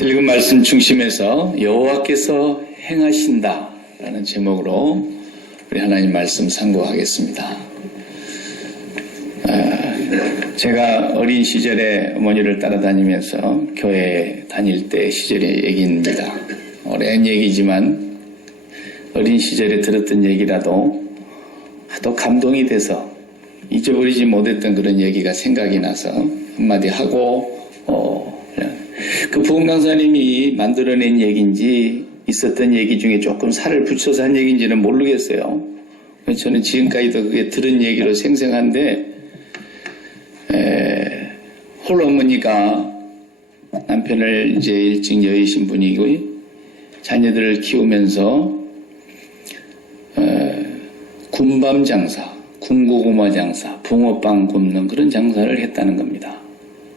읽은 말씀 중심에서 여호와께서 행하신다라는 제목으로 우리 하나님 말씀 상고하겠습니다. 제가 어린 시절에 어머니를 따라다니면서 교회 다닐 때 시절의 얘기입니다. 오랜 얘기지만 어린 시절에 들었던 얘기라도 하도 감동이 돼서 잊어버리지 못했던 그런 얘기가 생각이 나서 한마디 하고 그 부흥 강사님이 만들어낸 얘기인지 있었던 얘기 중에 조금 살을 붙여서 한 얘기인지는 모르겠어요. 저는 지금까지도 그게 들은 얘기로 생생한데 홀어머니가 남편을 이제 일찍 여의신 분이고 자녀들을 키우면서 군밤 장사, 군고구마 장사, 붕어빵 굽는 그런 장사를 했다는 겁니다.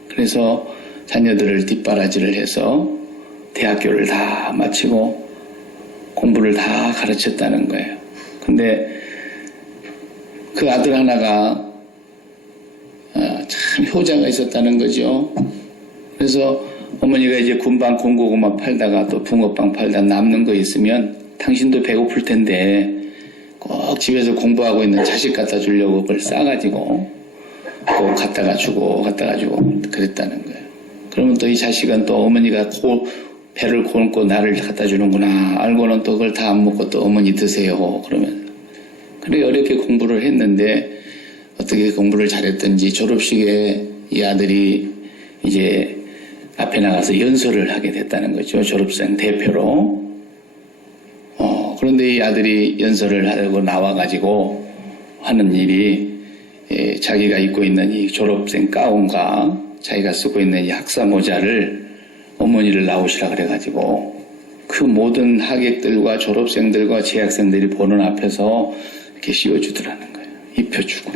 그래서 자녀들을 뒷바라지를 해서 대학교를 다 마치고 공부를 다 가르쳤다는 거예요. 근데 그 아들 하나가 참 효자가 있었다는 거죠. 그래서 어머니가 이제 군밤 군고구마 팔다가 또 붕어빵 팔다 남는 거 있으면 당신도 배고플 텐데 꼭 집에서 공부하고 있는 자식 갖다 주려고 그걸 싸가지고 꼭 갖다가 주고 그랬다는 거예요. 그러면 또 이 자식은 또 어머니가 배를 고놓고 나를 갖다 주는구나 알고는 또 그걸 다 안 먹고 또 어머니 드세요 그러면 그래 어렵게 공부를 했는데 어떻게 공부를 잘했던지 졸업식에 이 아들이 이제 앞에 나가서 연설을 하게 됐다는 거죠. 졸업생 대표로. 그런데 이 아들이 연설을 하려고 나와가지고 하는 일이 자기가 입고 있는 이 졸업생 가운과 자기가 쓰고 있는 이 학사 모자를 어머니를 나오시라 그래가지고 그 모든 하객들과 졸업생들과 재학생들이 보는 앞에서 이렇게 씌워주더라는 거예요. 입혀주고.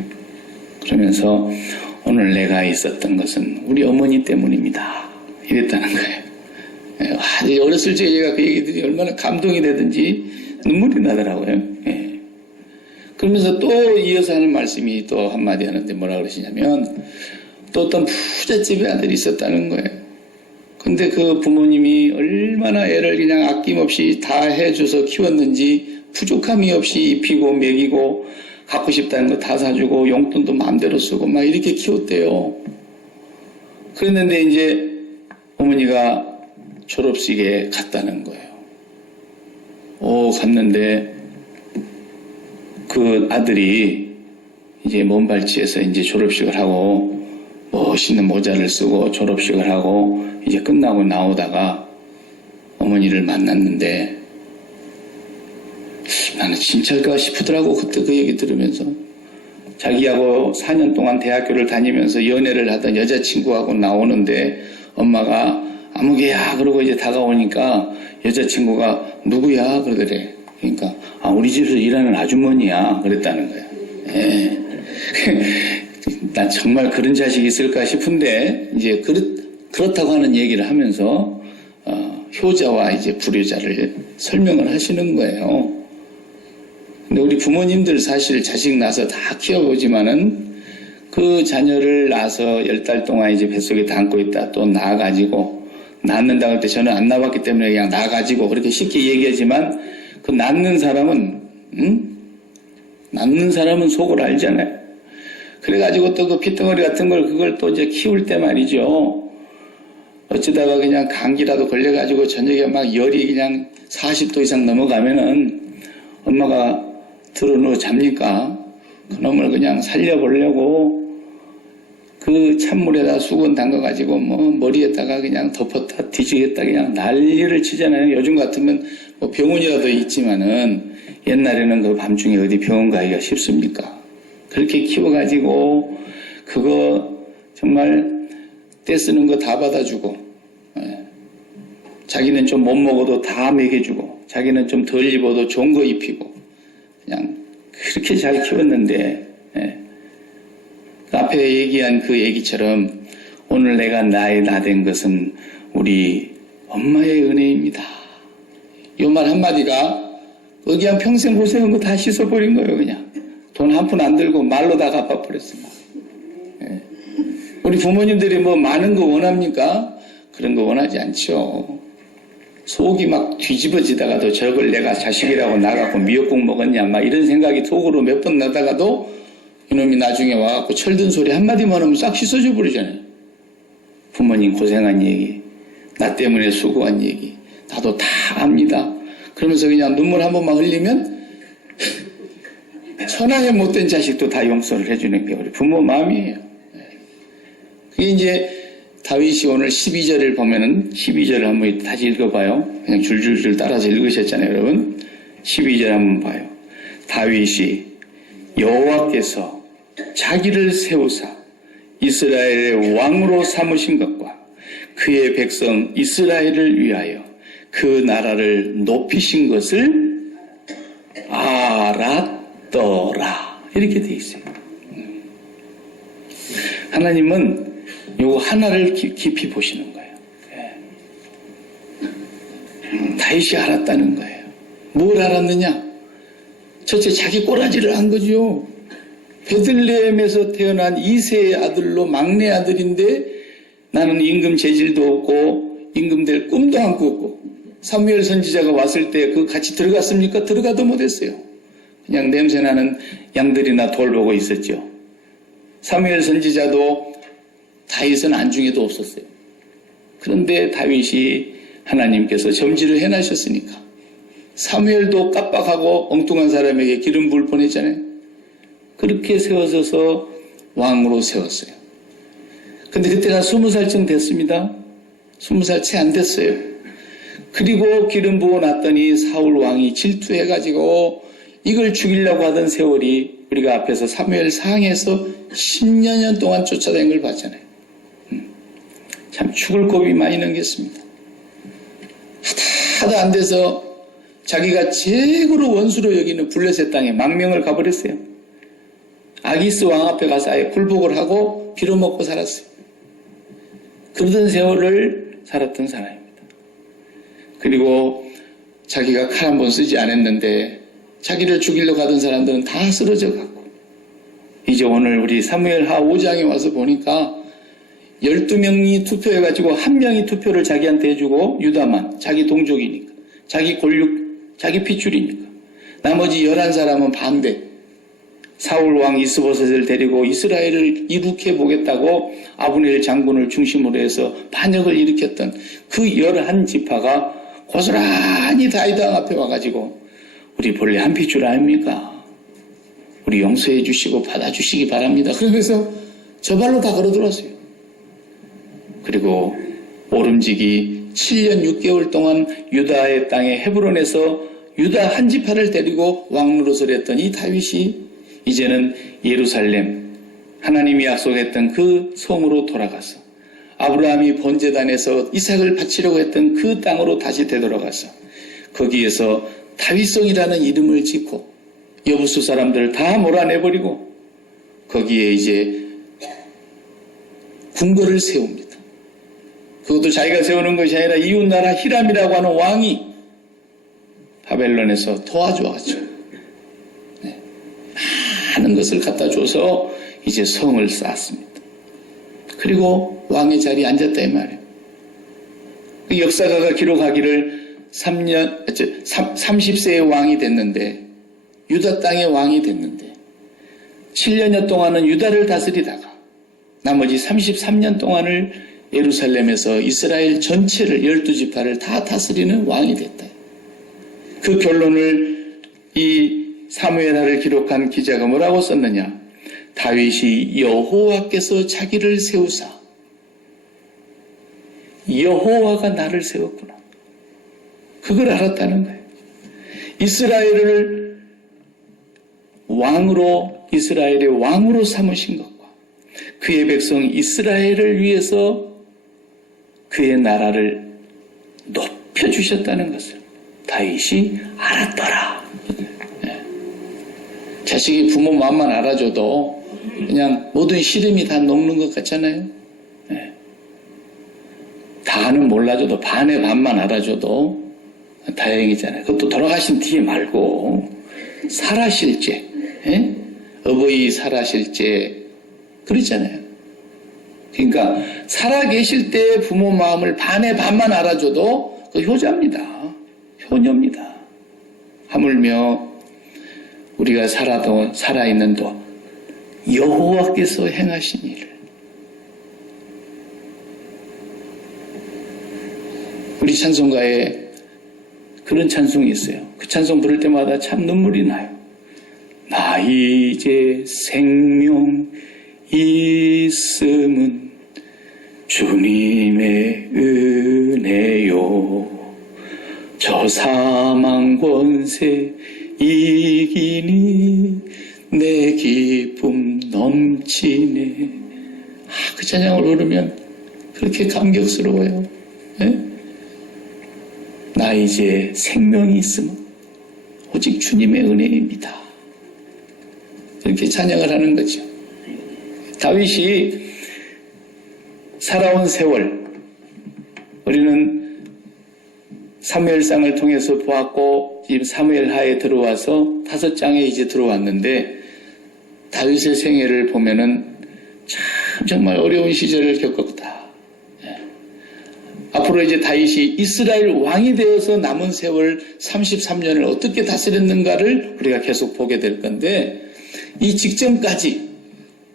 그러면서 오늘 내가 있었던 것은 우리 어머니 때문입니다. 이랬다는 거예요. 어렸을 때 제가 그 얘기들이 얼마나 감동이 되든지 눈물이 나더라고요. 그러면서 또 이어서 하는 말씀이 또 한마디 하는데 뭐라 그러시냐면 또 어떤 부잣집에 아들이 있었다는 거예요. 근데 그 부모님이 얼마나 애를 그냥 아낌없이 다 해줘서 키웠는지 부족함이 없이 입히고 먹이고 갖고 싶다는 거 다 사주고 용돈도 마음대로 쓰고 막 이렇게 키웠대요. 그랬는데 이제 어머니가 졸업식에 갔다는 거예요. 갔는데 그 아들이 이제 먼발치에서 이제 졸업식을 하고 멋있는 모자를 쓰고 졸업식을 하고 이제 끝나고 나오다가 어머니를 만났는데 나는 진짜일까 싶더라고. 그때 그 얘기 들으면서 자기하고 4년 동안 대학교를 다니면서 연애를 하던 여자친구하고 나오는데 엄마가 아무개야 그러고 이제 다가오니까 여자친구가 누구야 그러더래. 그러니까 우리 집에서 일하는 아주머니야 그랬다는 거야. 난 정말 그런 자식이 있을까 싶은데 이제 그렇다고 하는 얘기를 하면서 효자와 이제 불효자를 설명을 하시는 거예요. 근데 우리 부모님들 사실 자식 낳아서 다 키워보지만은 그 자녀를 낳아서 10달 동안 이제 뱃속에 담고 있다 또 낳아가지고 낳는다고 할 때 저는 안 낳았기 때문에 그냥 낳아가지고 그렇게 쉽게 얘기하지만 그 낳는 사람은 속을 알잖아요. 그래가지고 또 그 핏덩어리 같은 걸 그걸 또 이제 키울 때 말이죠. 어쩌다가 그냥 감기라도 걸려가지고 저녁에 막 열이 그냥 40도 이상 넘어가면은 엄마가 들어누워 잡니까? 그놈을 그냥 살려보려고 그 찬물에다 수건 담가가지고 머리에다가 그냥 덮었다 뒤지겠다 그냥 난리를 치잖아요. 요즘 같으면 병원이라도 있지만은 옛날에는 그 밤중에 어디 병원 가기가 쉽습니까? 그렇게 키워가지고 그거 정말 떼쓰는 거 다 받아주고 자기는 좀 못 먹어도 다 먹여주고 자기는 좀 덜 입어도 좋은 거 입히고 그냥 그렇게 잘 키웠는데 앞에 얘기한 그 얘기처럼 오늘 내가 나된 것은 우리 엄마의 은혜입니다. 이 말 한마디가 그냥 평생 고생한 거 다 씻어버린 거예요. 그냥 돈 한 푼 안 들고 말로 다 갚아버렸습니다. 우리 부모님들이 뭐 많은 거 원합니까? 그런 거 원하지 않죠. 속이 막 뒤집어지다가도 저걸 내가 자식이라고 나가고 미역국 먹었냐 막 이런 생각이 속으로 몇 번 나다가도 이놈이 나중에 와갖고 철든 소리 한마디만 하면 싹 씻어져 버리잖아요. 부모님 고생한 얘기, 나 때문에 수고한 얘기 나도 다 압니다. 그러면서 그냥 눈물 한 번만 흘리면 천하에 못된 자식도 다 용서를 해주는 게 우리 부모 마음이에요. 그게 이제 다윗이 오늘 12절을 보면은 12절을 한번 다시 읽어봐요. 그냥 줄줄줄 따라서 읽으셨잖아요, 여러분. 12절 한번 봐요. 다윗이 여호와께서 자기를 세우사 이스라엘의 왕으로 삼으신 것과 그의 백성 이스라엘을 위하여 그 나라를 높이신 것을 알았더라. 이렇게 돼 있어요. 하나님은 요거 하나를 깊이 보시는 거예요. 다윗이 알았다는 거예요. 뭘 알았느냐? 첫째 자기 꼬라지를 한 거죠. 베들레헴에서 태어난 이세의 아들로 막내 아들인데 나는 임금 재질도 없고 임금 될 꿈도 안 꾸었고 사무엘 선지자가 왔을 때 그 같이 들어갔습니까? 들어가도 못했어요. 그냥 냄새나는 양들이나 돌보고 있었죠. 사무엘 선지자도 다윗은 안중에도 없었어요. 그런데 다윗이 하나님께서 점지를 해놔셨으니까 사무엘도 깜빡하고 엉뚱한 사람에게 기름 부을 뻔했잖아요. 그렇게 세워져서 왕으로 세웠어요. 근데 그때가 20살쯤 됐습니다. 20살 채 안 됐어요. 그리고 기름 부어 놨더니 사울 왕이 질투해가지고 이걸 죽이려고 하던 세월이 우리가 앞에서 사무엘 상에서 10년 동안 쫓아다닌 걸 봤잖아요. 참 죽을 고비 많이 넘겼습니다. 하다 안 돼서 자기가 최고로 원수로 여기는 블레셋 땅에 망명을 가버렸어요. 아기스 왕 앞에 가서 아예 굴복을 하고 빌어먹고 살았어요. 그러던 세월을 살았던 사람입니다. 그리고 자기가 칼 한 번 쓰지 않았는데 자기를 죽이려고 하던 사람들은 다 쓰러져 갔고 이제 오늘 우리 사무엘하 5장에 와서 보니까 12명이 투표해가지고 1명이 투표를 자기한테 해주고 유다만 자기 동족이니까 자기 골육 자기 핏줄이니까 나머지 11사람은 반대 사울 왕 이스보셋을 데리고 이스라엘을 이룩해 보겠다고 아브넬 장군을 중심으로 해서 반역을 일으켰던 그 11지파가 고스란히 다윗 왕 앞에 와가지고 우리 본래 한 핏줄 아닙니까? 우리 용서해 주시고 받아주시기 바랍니다. 그러면서 저 발로 다 걸어 들어왔어요. 그리고 오름지기 7년 6개월 동안 유다의 땅에 헤브론에서 유다 한 지파를 데리고 왕노릇을 했던 이 다윗이 이제는 예루살렘 하나님이 약속했던 그 성으로 돌아가서 아브라함이 번제단에서 이삭을 바치려고 했던 그 땅으로 다시 되돌아가서 거기에서 다윗성이라는 이름을 짓고 여부수 사람들을 다 몰아내버리고 거기에 이제 궁궐을 세웁니다. 그것도 자기가 세우는 것이 아니라 이웃나라 히람이라고 하는 왕이 바벨론에서 도와주었죠. 네. 많은 것을 갖다 줘서 이제 성을 쌓았습니다. 그리고 왕의 자리에 앉았다 이 말이에요. 그 역사가가 기록하기를 30세의 왕이 됐는데 유다 땅의 왕이 됐는데 7년여 동안은 유다를 다스리다가 나머지 33년 동안을 예루살렘에서 이스라엘 전체를 12지파를 다 다스리는 왕이 됐다. 그 결론을 이 사무엘하를 기록한 기자가 뭐라고 썼느냐? 다윗이 여호와께서 자기를 세우사 여호와가 나를 세웠구나. 그걸 알았다는 거예요. 이스라엘을 왕으로 이스라엘의 왕으로 삼으신 것과 그의 백성 이스라엘을 위해서 그의 나라를 높여주셨다는 것을 다윗이 알았더라. 네. 자식이 부모 마음만 알아줘도 그냥 모든 시름이 다 녹는 것 같잖아요. 네. 다는 몰라줘도 반의 반만 알아줘도 다행이잖아요. 그것도 돌아가신 뒤에 말고 살아실제, 예? 어버이 살아실제 그랬잖아요. 그러니까 살아계실 때 부모 마음을 반의 반만 알아줘도 그 효자입니다. 효녀입니다. 하물며 우리가 살아있는 도 여호와께서 행하신 일을 우리 찬송가에 그런 찬송이 있어요. 그 찬송 부를 때마다 참 눈물이 나요. 나 이제 생명 있음은 주님의 은혜요. 저 사망 권세 이기니 내 기쁨 넘치네. 그 찬양을 부르면 그렇게 감격스러워요. 네? 나 이제 생명이 있음은 오직 주님의 은혜입니다. 이렇게 찬양을 하는 거죠. 다윗이 살아온 세월, 우리는 사무엘상을 통해서 보았고 지금 사무엘하에 들어와서 5장에 이제 들어왔는데 다윗의 생애를 보면은 참 정말 어려운 시절을 겪었다. 앞으로 이제 다윗이 이스라엘 왕이 되어서 남은 세월 33년을 어떻게 다스렸는가를 우리가 계속 보게 될 건데 이 직전까지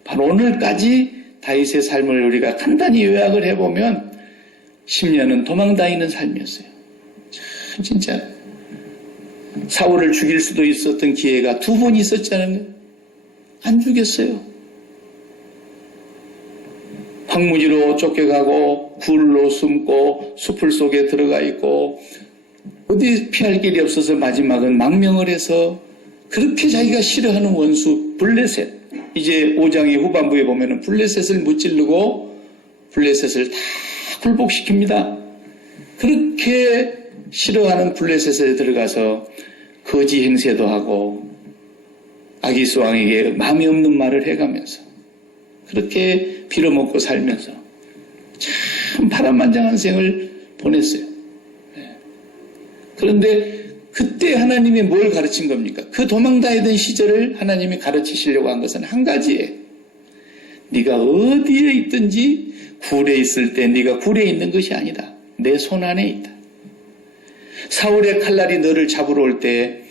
바로 오늘까지 다윗의 삶을 우리가 간단히 요약을 해보면 10년은 도망다니는 삶이었어요. 참 진짜 사울을 죽일 수도 있었던 기회가 2번 있었잖아요. 안 죽였어요. 황무지로 쫓겨가고 굴로 숨고 숲을 속에 들어가 있고 어디 피할 길이 없어서 마지막은 망명을 해서 그렇게 자기가 싫어하는 원수 블레셋, 이제 5장의 후반부에 보면은 블레셋을 무찌르고 블레셋을 다 굴복시킵니다. 그렇게 싫어하는 블레셋에 들어가서 거지 행세도 하고 아기스 왕에게 마음이 없는 말을 해가면서 그렇게 빌어먹고 살면서 참 파란만장한 생을 보냈어요. 그런데 그때 하나님이 뭘 가르친 겁니까? 그 도망다니던 시절을 하나님이 가르치시려고 한 것은 한 가지예요. 네가 어디에 있든지 굴에 있을 때 네가 굴에 있는 것이 아니다. 내 손 안에 있다. 사울의 칼날이 너를 잡으러 올 때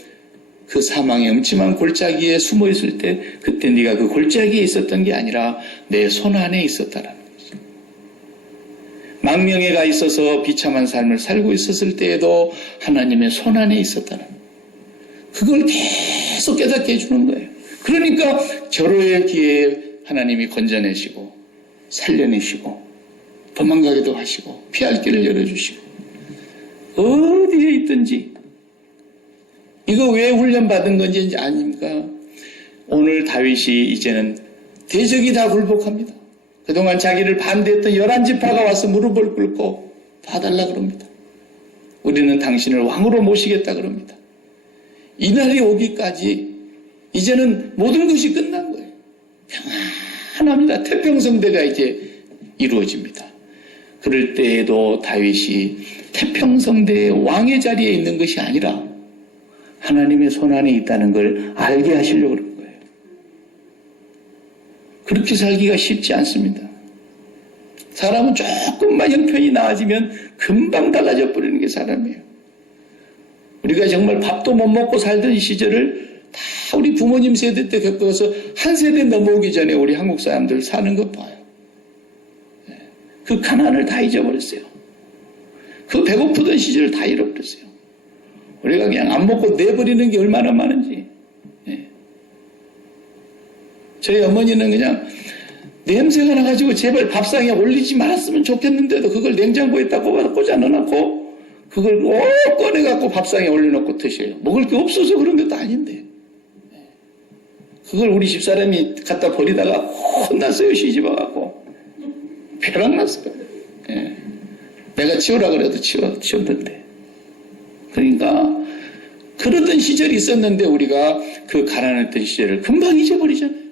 그 사망의 음침한 골짜기에 숨어 있을 때 그때 네가 그 골짜기에 있었던 게 아니라 내 손 안에 있었다라는 거죠. 망명에 가 있어서 비참한 삶을 살고 있었을 때에도 하나님의 손 안에 있었다는 거예요. 그걸 계속 깨닫게 해주는 거예요. 그러니까 절호의 기회에 하나님이 건져내시고 살려내시고 도망가기도 하시고 피할 길을 열어주시고 어디에 있든지 이거 왜 훈련받은 건지 이제 아닙니까? 오늘 다윗이 이제는 대적이 다 굴복합니다. 그동안 자기를 반대했던 11지파가 와서 무릎을 꿇고 봐달라 그럽니다. 우리는 당신을 왕으로 모시겠다 그럽니다. 이날이 오기까지 이제는 모든 것이 끝난 거예요. 평안합니다. 태평성대가 이제 이루어집니다. 그럴 때에도 다윗이 태평성대의 왕의 자리에 있는 것이 아니라 하나님의 손 안에 있다는 걸 알게 하시려고 그런 거예요. 그렇게 살기가 쉽지 않습니다. 사람은 조금만 형편이 나아지면 금방 달라져 버리는 게 사람이에요. 우리가 정말 밥도 못 먹고 살던 시절을 다 우리 부모님 세대 때 겪어서 한 세대 넘어오기 전에 우리 한국 사람들 사는 것 봐요. 그 가난을 다 잊어버렸어요. 그 배고프던 시절을 다 잃어버렸어요. 우리가 그냥 안 먹고 내버리는 게 얼마나 많은지. 저희 어머니는 그냥 냄새가 나가지고 제발 밥상에 올리지 말았으면 좋겠는데도 그걸 냉장고에 딱 꽂아 넣어놓고 그걸 꼭 꺼내갖고 밥상에 올려놓고 드셔요. 먹을 게 없어서 그런 것도 아닌데. 그걸 우리 집사람이 갖다 버리다가 혼났어요. 시집와갖고. 벼락났어요. 내가 치우라 그래도 치웠는데. 그러니까 그러던 시절이 있었는데 우리가 그 가난했던 시절을 금방 잊어버리잖아요.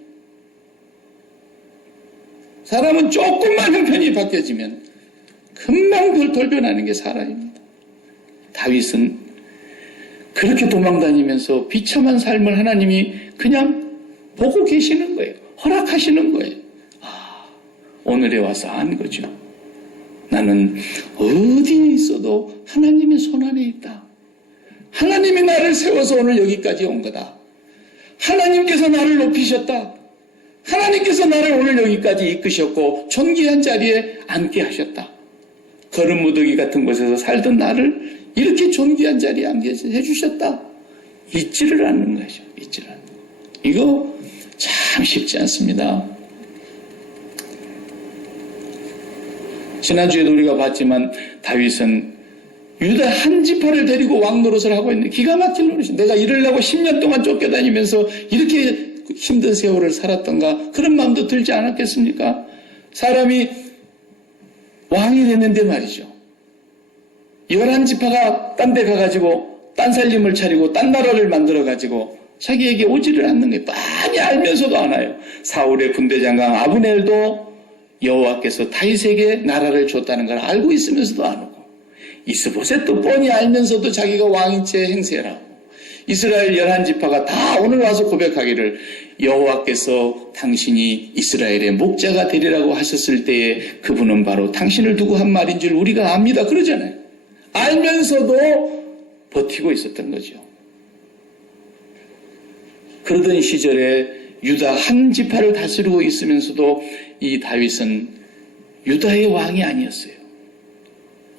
사람은 조금만 형편이 바뀌어지면 금방 돌변하는 게 사람입니다. 다윗은 그렇게 도망다니면서 비참한 삶을 하나님이 그냥 보고 계시는 거예요. 허락하시는 거예요. 오늘에 와서 안 거죠. 나는 어디에 있어도 하나님의 손안에 있다. 하나님이 나를 세워서 오늘 여기까지 온 거다. 하나님께서 나를 높이셨다. 하나님께서 나를 오늘 여기까지 이끄셨고 존귀한 자리에 앉게 하셨다. 거름무더기 같은 곳에서 살던 나를 이렇게 존귀한 자리에 앉게 해주셨다. 잊지를 않는 거죠. 잊지를 않는 거. 이거 참 쉽지 않습니다. 지난주에도 우리가 봤지만 다윗은 유다 한 지파를 데리고 왕 노릇을 하고 있는 기가 막힌 노릇이, 내가 이러려고 10년 동안 쫓겨다니면서 이렇게 힘든 세월을 살았던가 그런 마음도 들지 않았겠습니까? 사람이 왕이 됐는데 말이죠. 11지파가 딴 데 가가지고 딴 살림을 차리고 딴 나라를 만들어가지고 자기에게 오지를 않는 거예요. 뻔히 알면서도 안 와요. 사울의 군대장관 아브넬도 여호와께서 다윗에게 나라를 줬다는 걸 알고 있으면서도 안 오고, 이스보셋도 뻔히 알면서도 자기가 왕인 채 행세라고, 이스라엘 11지파가 다 오늘 와서 고백하기를 여호와께서 당신이 이스라엘의 목자가 되리라고 하셨을 때에 그분은 바로 당신을 두고 한 말인 줄 우리가 압니다. 그러잖아요. 알면서도 버티고 있었던 거죠. 그러던 시절에 유다 한 지파를 다스리고 있으면서도 이 다윗은 유다의 왕이 아니었어요.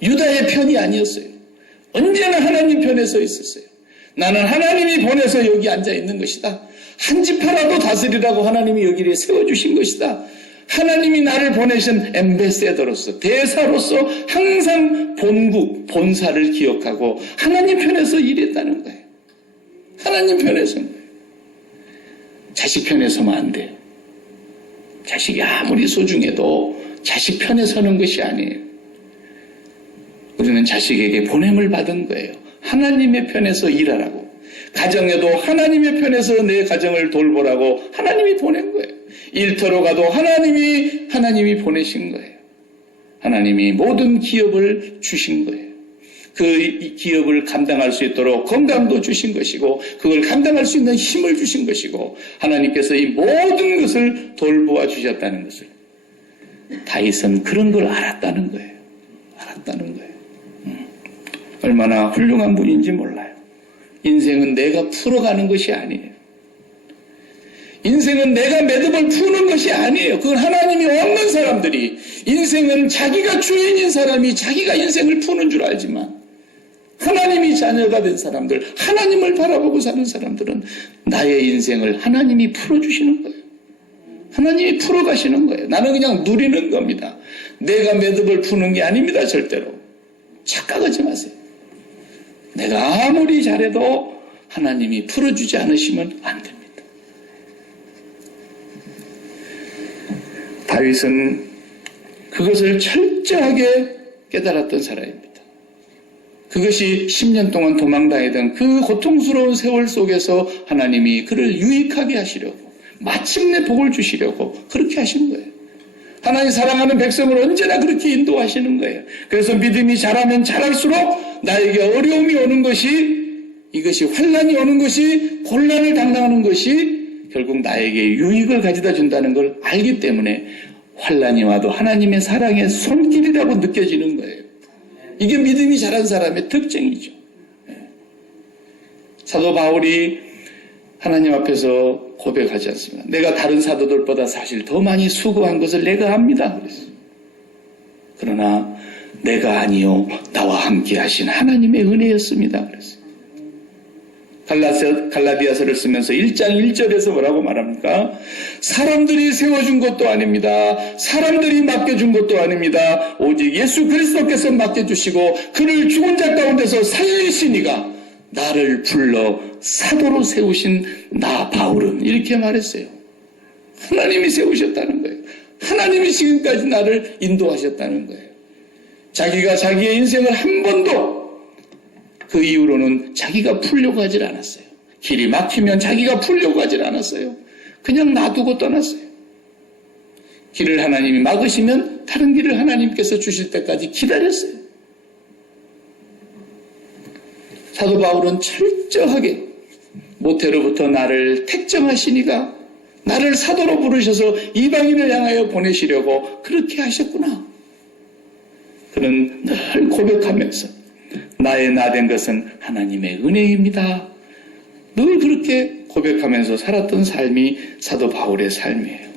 유다의 편이 아니었어요. 언제나 하나님 편에 서 있었어요. 나는 하나님이 보내서 여기 앉아 있는 것이다. 한 지파라도 다스리라고 하나님이 여기에 세워주신 것이다. 하나님이 나를 보내신 엠베세더로서, 대사로서 항상 본국, 본사를 기억하고 하나님 편에서 일했다는 거예요. 하나님 편에 서는 거예요. 자식 편에 서면 안 돼요. 자식이 아무리 소중해도 자식 편에 서는 것이 아니에요. 우리는 자식에게 보냄을 받은 거예요. 하나님의 편에서 일하라고. 가정에도 하나님의 편에서 내 가정을 돌보라고 하나님이 보낸 거예요. 일터로 가도 하나님이 보내신 거예요. 하나님이 모든 기업을 주신 거예요. 그 기업을 감당할 수 있도록 건강도 주신 것이고, 그걸 감당할 수 있는 힘을 주신 것이고, 하나님께서 이 모든 것을 돌보아 주셨다는 것을 다윗은 그런 걸 알았다는 거예요. 알았다는 거예요. 얼마나 훌륭한 분인지 몰라요. 인생은 내가 풀어가는 것이 아니에요. 인생은 내가 매듭을 푸는 것이 아니에요. 그건 하나님이 없는 사람들이, 인생은 자기가 주인인 사람이 자기가 인생을 푸는 줄 알지만, 하나님이 자녀가 된 사람들, 하나님을 바라보고 사는 사람들은 나의 인생을 하나님이 풀어주시는 거예요. 하나님이 풀어가시는 거예요. 나는 그냥 누리는 겁니다. 내가 매듭을 푸는 게 아닙니다. 절대로. 착각하지 마세요. 내가 아무리 잘해도 하나님이 풀어주지 않으시면 안 됩니다. 다윗은 그것을 철저하게 깨달았던 사람입니다. 그것이 10년 동안 도망다니던 그 고통스러운 세월 속에서 하나님이 그를 유익하게 하시려고, 마침내 복을 주시려고 그렇게 하신 거예요. 하나님 사랑하는 백성을 언제나 그렇게 인도하시는 거예요. 그래서 믿음이 자라면 자랄수록 나에게 어려움이 오는 것이, 이것이 환난이 오는 것이, 곤란을 당당하는 것이 결국 나에게 유익을 가져다 준다는 걸 알기 때문에 환난이 와도 하나님의 사랑의 손길이라고 느껴지는 거예요. 이게 믿음이 자란 사람의 특징이죠. 사도 바울이 하나님 앞에서 고백하지 않습니다. 내가 다른 사도들보다 사실 더 많이 수고한 것을 내가 압니다. 그랬어요. 그러나 내가 아니요 나와 함께 하신 하나님의 은혜였습니다. 그랬어요. 갈라디아서를 쓰면서 1장 1절에서 뭐라고 말합니까? 사람들이 세워준 것도 아닙니다. 사람들이 맡겨준 것도 아닙니다. 오직 예수 그리스도께서 맡겨주시고 그를 죽은 자 가운데서 살리시니가 나를 불러 사도로 세우신 나 바울은, 이렇게 말했어요. 하나님이 세우셨다는 거예요. 하나님이 지금까지 나를 인도하셨다는 거예요. 자기가 자기의 인생을 한 번도 그 이후로는 자기가 풀려고 하질 않았어요. 길이 막히면 자기가 풀려고 하질 않았어요. 그냥 놔두고 떠났어요. 길을 하나님이 막으시면 다른 길을 하나님께서 주실 때까지 기다렸어요. 사도 바울은 철저하게 모태로부터 나를 택정하시니가 나를 사도로 부르셔서 이방인을 향하여 보내시려고 그렇게 하셨구나. 그는 늘 고백하면서 나의 나 된 것은 하나님의 은혜입니다. 늘 그렇게 고백하면서 살았던 삶이 사도 바울의 삶이에요.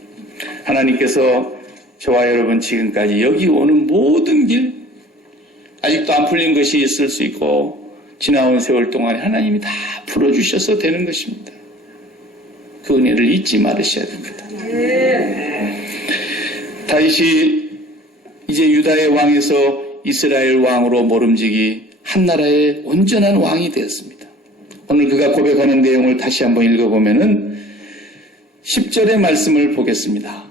하나님께서 저와 여러분 지금까지 여기 오는 모든 길, 아직도 안 풀린 것이 있을 수 있고 지나온 세월 동안에 하나님이 다 풀어주셔서 되는 것입니다. 그 은혜를 잊지 말으셔야 됩니다. 다윗이 이제 유다의 왕에서 이스라엘 왕으로 모름지기 한 나라의 온전한 왕이 되었습니다. 오늘 그가 고백하는 내용을 다시 한번 읽어보면은 10절의 말씀을 보겠습니다.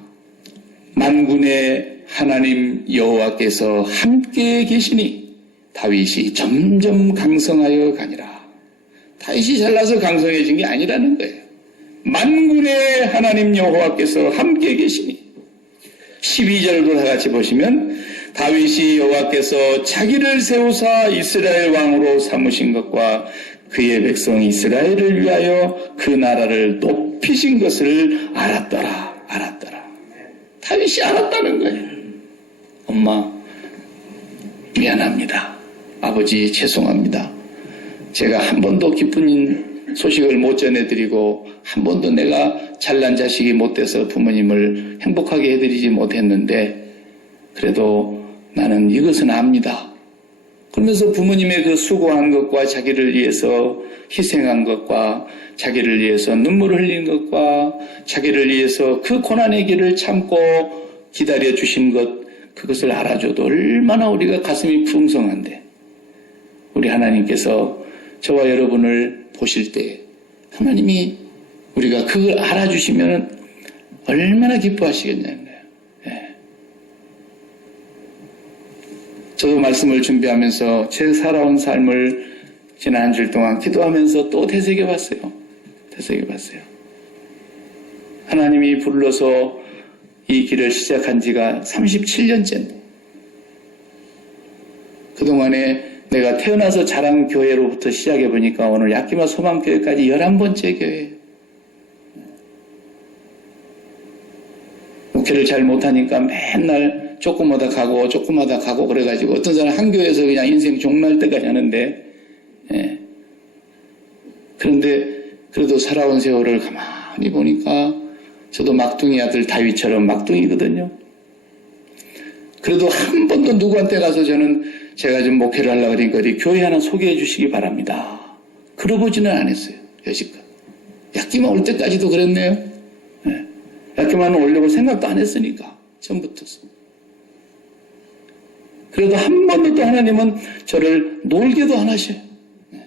만군의 하나님 여호와께서 함께 계시니 다윗이 점점 강성하여 가니라. 다윗이 잘나서 강성해진 게 아니라는 거예요. 만군의 하나님 여호와께서 함께 계시니. 12절도 다 같이 보시면 다윗이 여호와께서 자기를 세우사 이스라엘 왕으로 삼으신 것과 그의 백성 이스라엘을 위하여 그 나라를 높이신 것을 알았더라. 다윗이 알았다는 거예요. 엄마 미안합니다. 아버지 죄송합니다. 제가 한 번도 기쁜 소식을 못 전해드리고 한 번도 내가 잘난 자식이 못 돼서 부모님을 행복하게 해드리지 못했는데 그래도 나는 이것은 압니다. 그러면서 부모님의 그 수고한 것과 자기를 위해서 희생한 것과 자기를 위해서 눈물을 흘린 것과 자기를 위해서 그 고난의 길을 참고 기다려 주신 것, 그것을 알아줘도 얼마나 우리가 가슴이 풍성한데 우리 하나님께서 저와 여러분을 보실 때 하나님이 우리가 그걸 알아주시면 얼마나 기뻐하시겠냐는 거예요. 예. 저도 말씀을 준비하면서 제 살아온 삶을 지난 한 주일 동안 기도하면서 또 되새겨봤어요. 하나님이 불러서 이 길을 시작한 지가 37년째인데 그동안에 내가 태어나서 자란 교회로부터 시작해보니까 오늘 야키마 소망교회까지 11번째 교회예요. 목회를 잘 못하니까 맨날 조금마다 가고 그래가지고 어떤 사람 한 교회에서 그냥 인생 종말 때까지 하는데 예. 그런데 그래도 살아온 세월을 가만히 보니까 저도 막둥이 아들 다윗처럼 막둥이거든요. 그래도 한 번도 누구한테 가서 제가 좀 목회를 하려고 그러니까 어디 교회 하나 소개해 주시기 바랍니다. 그러보지는 않았어요. 여지껏. 야키마 올 때까지도 그랬네요. 네. 야키마는 오려고 생각도 안 했으니까. 처음부터. 그래도 한 번도 또 하나님은 저를 놀게도 안 하셔요. 네.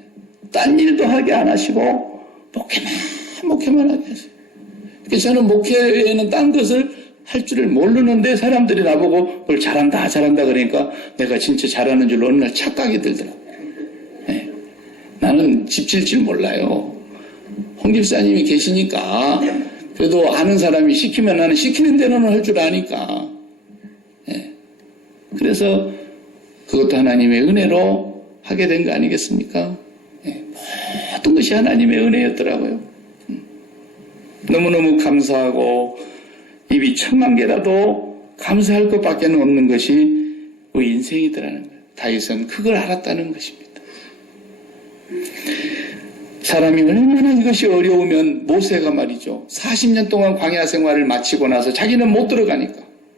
딴 일도 하게 안 하시고 목회만 하게 하세요. 그래서 저는 목회에는 딴 것을 할 줄을 모르는데 사람들이 나보고 뭘 잘한다 그러니까 내가 진짜 잘하는 줄 어느 날 착각이 들더라고요. 네. 나는 집 질 줄 몰라요. 홍 집사님이 계시니까 그래도 아는 사람이 시키면 나는 시키는 대로는 할 줄 아니까. 네. 그래서 그것도 하나님의 은혜로 하게 된 거 아니겠습니까? 네. 모든 것이 하나님의 은혜였더라고요. 너무너무 감사하고 입이 1000만 개라도 감사할 것밖에 없는 것이 우리 인생이더라는 거예요. 다윗은 그걸 알았다는 것입니다. 사람이 얼마나 이것이 어려우면 모세가 말이죠. 40년 동안 광야 생활을 마치고 나서 자기는 못 들어가니까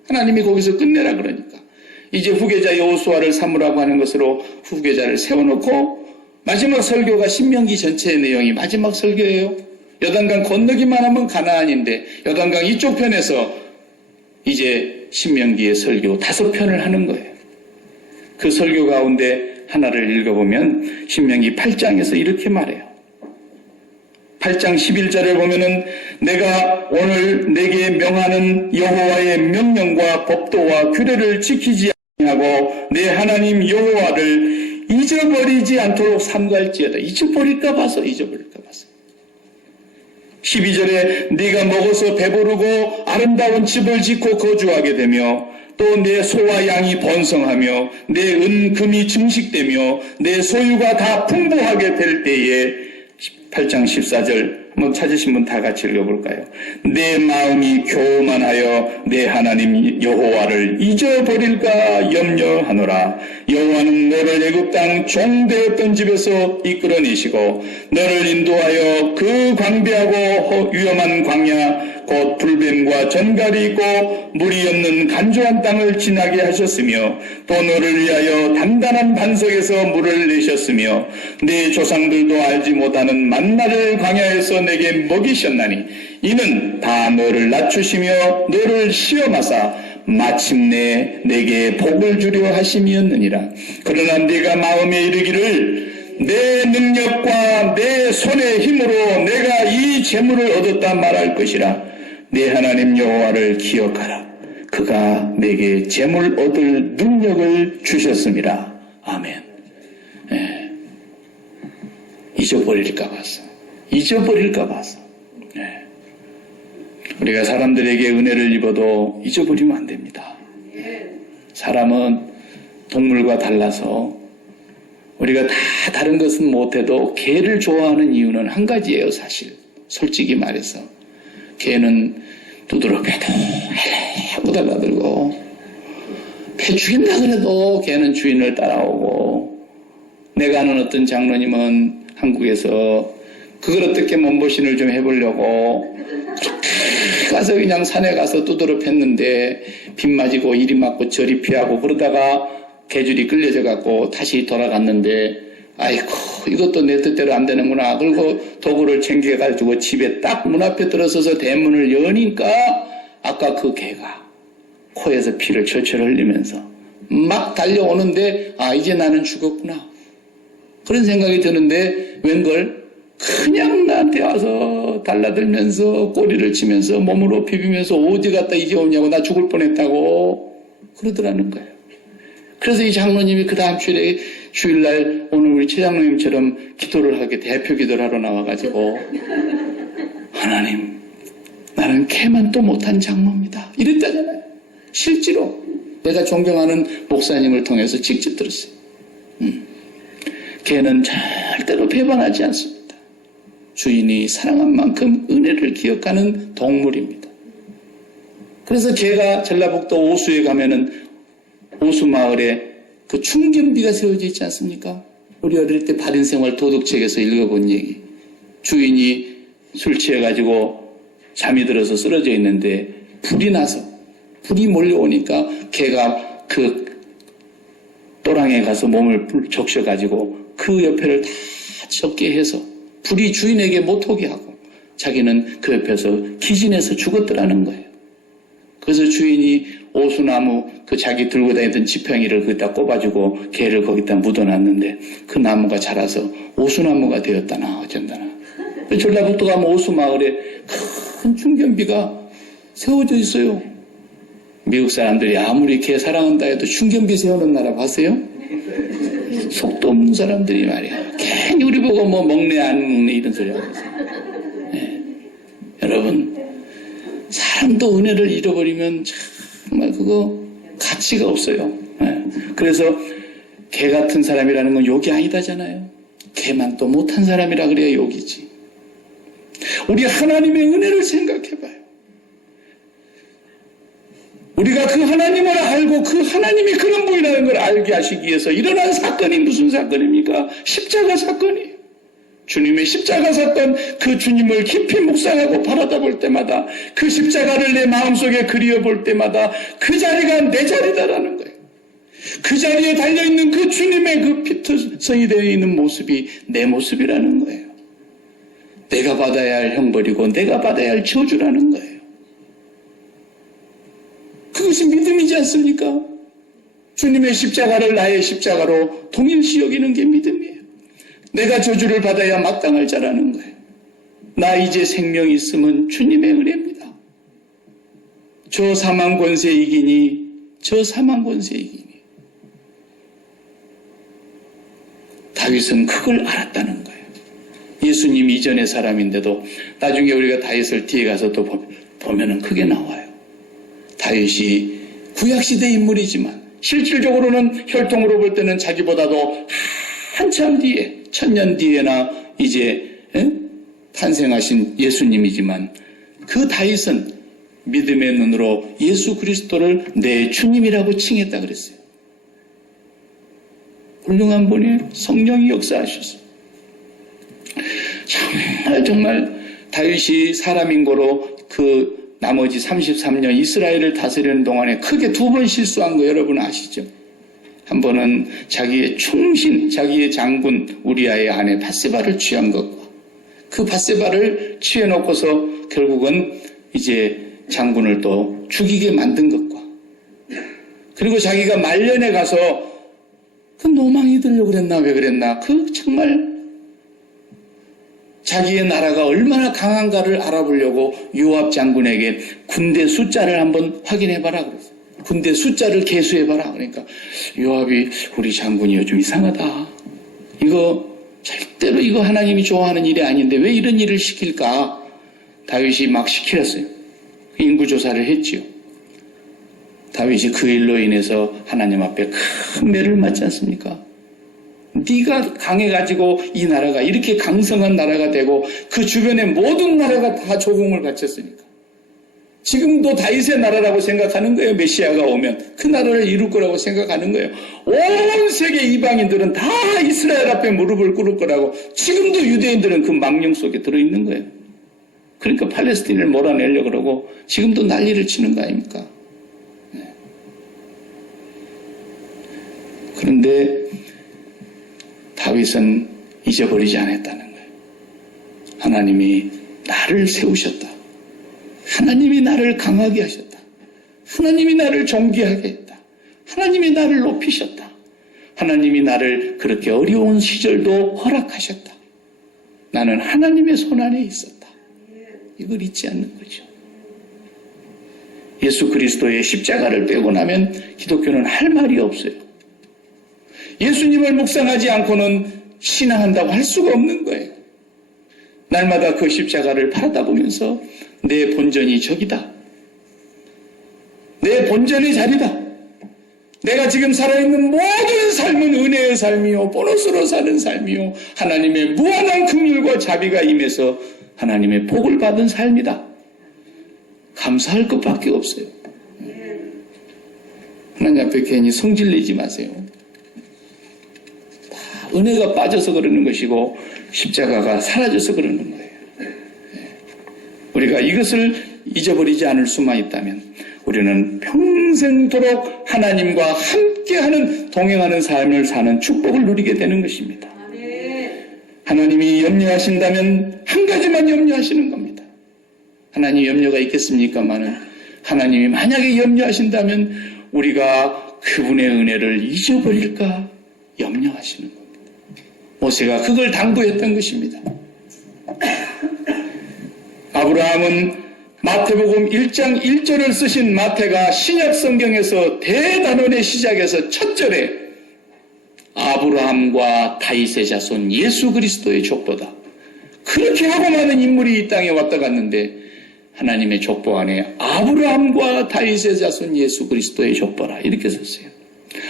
하나님이 거기서 끝내라 그러니까 이제 후계자 여호수아를 삼으라고 하는 것으로 후계자를 세워놓고 마지막 설교가 신명기 전체의 내용이 마지막 설교예요. 요단강 건너기만 하면 가나안인데 요단강 이쪽 편에서 이제 신명기의 설교 5편을 하는 거예요. 그 설교 가운데 하나를 읽어보면 신명기 8장에서 이렇게 말해요. 8장 11절을 보면은 내가 오늘 내게 명하는 여호와의 명령과 법도와 규례를 지키지 아니하고 내 하나님 여호와를 잊어버리지 않도록 삼갈지어다. 잊어버릴까 봐서. 12절에 네가 먹어서 배부르고 아름다운 집을 짓고 거주하게 되며 또 내 소와 양이 번성하며 내 은, 금이 증식되며 내 소유가 다 풍부하게 될 때에 8장 14절 한번 찾으신 분 다 같이 읽어볼까요? 내 마음이 교만하여 내 하나님 여호와를 잊어버릴까 염려하노라. 여호와는 너를 애굽 땅 종되었던 집에서 이끌어내시고 너를 인도하여 그 광대하고 위험한 광야 곧 불뱀과 전갈이 있고 물이 없는 간조한 땅을 지나게 하셨으며 또 너를 위하여 단단한 반석에서 물을 내셨으며 내 조상들도 알지 못하는 만나를 광야에서 내게 먹이셨나니 이는 다 너를 낮추시며 너를 시험하사 마침내 내게 복을 주려 하심이었느니라. 그러나 네가 마음에 이르기를 내 능력과 내 손의 힘으로 내가 이 재물을 얻었다 말할 것이라. 내 하나님 여호와를 기억하라. 그가 내게 재물 얻을 능력을 주셨습니다. 아멘. 네. 잊어버릴까 봐서. 잊어버릴까 봐서. 네. 우리가 사람들에게 은혜를 입어도 잊어버리면 안 됩니다. 사람은 동물과 달라서 우리가 다 다른 것은 못해도 개를 좋아하는 이유는 한 가지예요, 사실. 솔직히 말해서. 개는 두드러 패도 못 알아들고, 개 죽인다 그래도 개는 주인을 따라오고, 내가 아는 어떤 장로님은 한국에서 그걸 어떻게 몸보신을 좀 해보려고 가서 그냥 산에 가서 두드러 팼는데 빗 맞이고 이리 맞고 저리 피하고 그러다가 개줄이 끌려져 갖고 다시 돌아갔는데 아이고 이것도 내 뜻대로 안 되는구나. 그리고 도구를 챙겨가지고 집에 딱 문 앞에 들어서서 대문을 여니까 아까 그 개가 코에서 피를 철철 흘리면서 막 달려오는데 아 이제 나는 죽었구나. 그런 생각이 드는데 웬걸 그냥 나한테 와서 달라들면서 꼬리를 치면서 몸으로 비비면서 어디 갔다 이제 오냐고 나 죽을 뻔했다고 그러더라는 거예요. 그래서 이 장로님이 그 다음 주일날 오늘 우리 최 장로님처럼 기도를 하게 대표 기도를 하러 나와가지고 하나님 나는 개만 또 못한 장로입니다. 이랬다잖아요. 실제로 내가 존경하는 목사님을 통해서 직접 들었어요. 개는 절대로 배반하지 않습니다. 주인이 사랑한 만큼 은혜를 기억하는 동물입니다. 그래서 개가 전라북도 오수에 가면은 오수마을에 그 충견비가 세워져 있지 않습니까? 우리 어릴 때 바른생활 도덕책에서 읽어본 얘기. 주인이 술 취해가지고 잠이 들어서 쓰러져 있는데 불이 나서 불이 몰려오니까 개가 그 또랑에 가서 몸을 적셔가지고 그 옆에를 다 적게 해서 불이 주인에게 못 오게 하고 자기는 그 옆에서 기진해서 죽었더라는 거예요. 그래서 주인이 오수나무 그 자기 들고 다니던 지팡이를 거기다 꼽아주고 개를 거기다 묻어놨는데 그 나무가 자라서 오수나무가 되었다나 어쩐다나. 전라북도 가면 오수마을에 큰 충견비가 세워져 있어요. 미국 사람들이 아무리 개 사랑한다 해도 충견비 세우는 나라 봤어요? 속도 없는 사람들이 말이야. 괜히 우리 보고 뭐 먹네 안 먹네 이런 소리 하고 있어요. 네. 여러분 사람도 은혜를 잃어버리면 정말 그거 가치가 없어요. 네. 그래서 개 같은 사람이라는 건 욕이 아니다잖아요. 개만 또 못한 사람이라 그래야 욕이지. 우리 하나님의 은혜를 생각해봐요. 우리가 그 하나님을 알고 그 하나님이 그런 분이라는 걸 알게 하시기 위해서 일어난 사건이 무슨 사건입니까? 십자가 사건이에요. 주님의 십자가 사건, 그 주님을 깊이 묵상하고 바라다 볼 때마다 그 십자가를 내 마음속에 그리워볼 때마다 그 자리가 내 자리다라는 거예요. 그 자리에 달려있는 그 주님의 그 피투성이 되어 있는 모습이 내 모습이라는 거예요. 내가 받아야 할 형벌이고 내가 받아야 할 저주라는 거예요. 그것이 믿음이지 않습니까? 주님의 십자가를 나의 십자가로 동일시 여기는 게 믿음이에요. 내가 저주를 받아야 마땅할 자라는 거예요. 나 이제 생명이 있으면 주님의 은혜입니다. 저 사망 권세 이기니 저 사망 권세 이기니. 다윗은 그걸 알았다는 거예요. 예수님 이전의 사람인데도 나중에 우리가 다윗을 뒤에 가서 또 보면은 그게 나와요. 다윗이 구약시대 인물이지만 실질적으로는 혈통으로 볼 때는 자기보다도 한참 뒤에 1000년 뒤에나 이제 탄생하신 예수님이지만 그 다윗은 믿음의 눈으로 예수 그리스도를 내 주님이라고 칭했다 그랬어요. 훌륭한 분이 성령이 역사하셨어요. 정말 다윗이 사람인 거로 그 나머지 33년 이스라엘을 다스리는 동안에 크게 2번 실수한 거 여러분 아시죠? 한 번은 자기의 충신, 자기의 장군 우리아의 아내 밧세바를 취한 것과 그 밧세바를 취해놓고서 결국은 이제 장군을 또 죽이게 만든 것과 그리고 자기가 말년에 가서 그 노망이 들려고 그랬나 왜 그랬나 그 정말 자기의 나라가 얼마나 강한가를 알아보려고 요압 장군에게 군대 숫자를 한번 확인해봐라 그랬어요. 군대 숫자를 계수해봐라. 그러니까 요압이 우리 장군이 요즘 이상하다. 이거 절대로 이거 하나님이 좋아하는 일이 아닌데 왜 이런 일을 시킬까? 다윗이 막 시키랬어요. 인구조사를 했지요. 다윗이 그 일로 인해서 하나님 앞에 큰 매를 맞지 않습니까? 네가 강해가지고 이 나라가 이렇게 강성한 나라가 되고 그 주변의 모든 나라가 다 조공을 바쳤으니까 지금도 다윗의 나라라고 생각하는 거예요. 메시아가 오면 그 나라를 이룰 거라고 생각하는 거예요. 온 세계 이방인들은 다 이스라엘 앞에 무릎을 꿇을 거라고 지금도 유대인들은 그 망령 속에 들어있는 거예요. 그러니까 팔레스틴을 몰아내려고 그러고 지금도 난리를 치는 거 아닙니까? 네. 그런데 다윗은 잊어버리지 않았다는 거예요. 하나님이 나를 세우셨다. 하나님이 나를 강하게 하셨다. 하나님이 나를 존귀하게 했다. 하나님이 나를 높이셨다. 하나님이 나를 그렇게 어려운 시절도 허락하셨다. 나는 하나님의 손안에 있었다. 이걸 잊지 않는 거죠. 예수 그리스도의 십자가를 빼고 나면 기독교는 할 말이 없어요. 예수님을 묵상하지 않고는 신앙한다고 할 수가 없는 거예요. 날마다 그 십자가를 바라다 보면서 내 본전이 저기다. 내 본전의 자리다. 내가 지금 살아있는 모든 삶은 은혜의 삶이요 보너스로 사는 삶이요 하나님의 무한한 긍휼과 자비가 임해서 하나님의 복을 받은 삶이다. 감사할 것밖에 없어요. 하나님 앞에 괜히 성질내지 마세요. 다 은혜가 빠져서 그러는 것이고 십자가가 사라져서 그러는 거예요. 우리가 이것을 잊어버리지 않을 수만 있다면 우리는 평생도록 하나님과 함께하는 동행하는 삶을 사는 축복을 누리게 되는 것입니다. 하나님이 염려하신다면 한 가지만 염려하시는 겁니다. 하나님 염려가 있겠습니까마는 하나님이 만약에 염려하신다면 우리가 그분의 은혜를 잊어버릴까 염려하시는 겁니다. 모세가 그걸 당부했던 것입니다. 아브라함은 마태복음 1장 1절을 쓰신 마태가 신약 성경에서 대단원의 시작에서 첫 절에 아브라함과 다윗의 자손 예수 그리스도의 족보다. 그렇게 하고 많은 인물이 이 땅에 왔다 갔는데 하나님의 족보 안에 아브라함과 다윗의 자손 예수 그리스도의 족보라 이렇게 썼어요.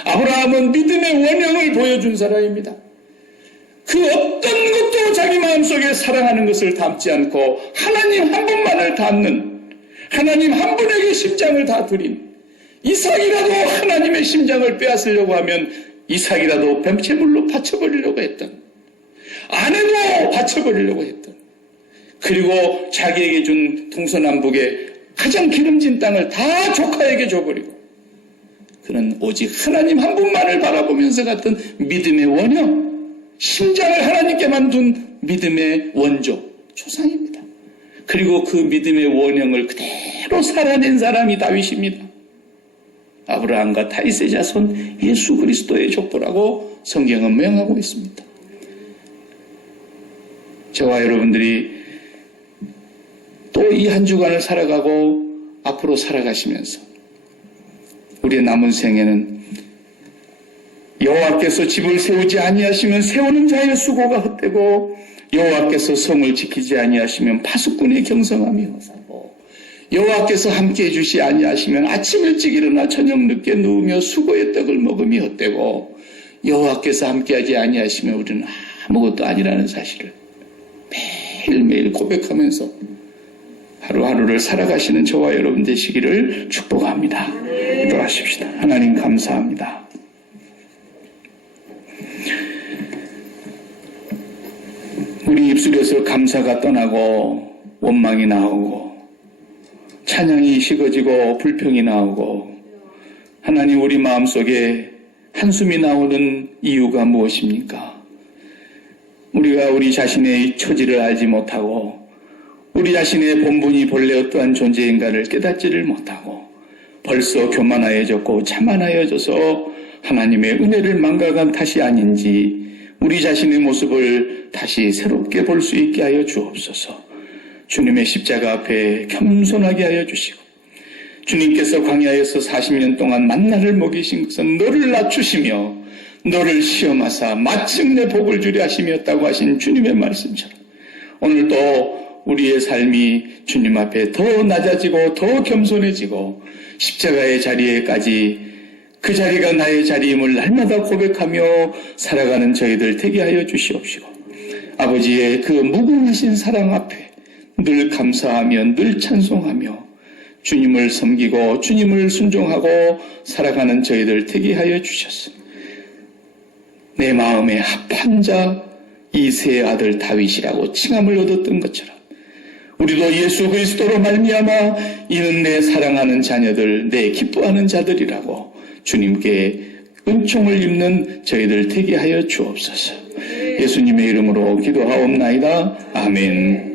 아브라함은 믿음의 원형을 보여준 사람입니다. 그 어떤 것도 자기 마음속에 사랑하는 것을 담지 않고 하나님 한 분만을 담는 하나님 한 분에게 심장을 다 드린 이삭이라도 하나님의 심장을 빼앗으려고 하면 이삭이라도 뱀채물로 바쳐버리려고 했던 아내도 바쳐버리려고 했던 그리고 자기에게 준 동서남북의 가장 기름진 땅을 다 조카에게 줘버리고 그는 오직 하나님 한 분만을 바라보면서 갔던 믿음의 원형 심장을 하나님께만 둔 믿음의 원조, 조상입니다. 그리고 그 믿음의 원형을 그대로 살아낸 사람이 다윗입니다. 아브라함과 다윗의 자손 예수 그리스도의 족보라고 성경은 명하고 있습니다. 저와 여러분들이 또 이 한 주간을 살아가고 앞으로 살아가시면서 우리의 남은 생에는 여호와께서 집을 세우지 아니하시면 세우는 자의 수고가 헛되고 여호와께서 성을 지키지 아니하시면 파수꾼의 경성함이 허사고 여호와께서 함께해 주시 아니하시면 아침 일찍 일어나 저녁 늦게 누우며 수고의 떡을 먹음이 헛되고 여호와께서 함께하지 아니하시면 우리는 아무것도 아니라는 사실을 매일매일 고백하면서 하루하루를 살아가시는 저와 여러분 되시기를 축복합니다. 기도하십시다. 하나님 감사합니다. 우리 입술에서 감사가 떠나고 원망이 나오고 찬양이 식어지고 불평이 나오고 하나님 우리 마음속에 한숨이 나오는 이유가 무엇입니까? 우리가 우리 자신의 처지를 알지 못하고 우리 자신의 본분이 본래 어떠한 존재인가를 깨닫지를 못하고 벌써 교만하여졌고 자만하여져서 하나님의 은혜를 망각한 탓이 아닌지 우리 자신의 모습을 다시 새롭게 볼 수 있게 하여 주옵소서. 주님의 십자가 앞에 겸손하게 하여 주시고 주님께서 광야에서 40년 동안 만나를 먹이신 것은 너를 낮추시며 너를 시험하사 마침내 복을 주려 하심이었다고 하신 주님의 말씀처럼 오늘도 우리의 삶이 주님 앞에 더 낮아지고 더 겸손해지고 십자가의 자리에까지 그 자리가 나의 자리임을 날마다 고백하며 살아가는 저희들 되게 하여 주시옵시고 아버지의 그 무궁하신 사랑 앞에 늘 감사하며 늘 찬송하며 주님을 섬기고 주님을 순종하고 살아가는 저희들 되게 하여 주셨습니다. 내 마음에 합한 자 이새의 아들 다윗이라고 칭함을 얻었던 것처럼 우리도 예수 그리스도로 말미암아 이는 내 사랑하는 자녀들 내 기뻐하는 자들이라고 주님께 은총을 입는 저희들 되게 하여 주옵소서. 예수님의 이름으로 기도하옵나이다. 아멘.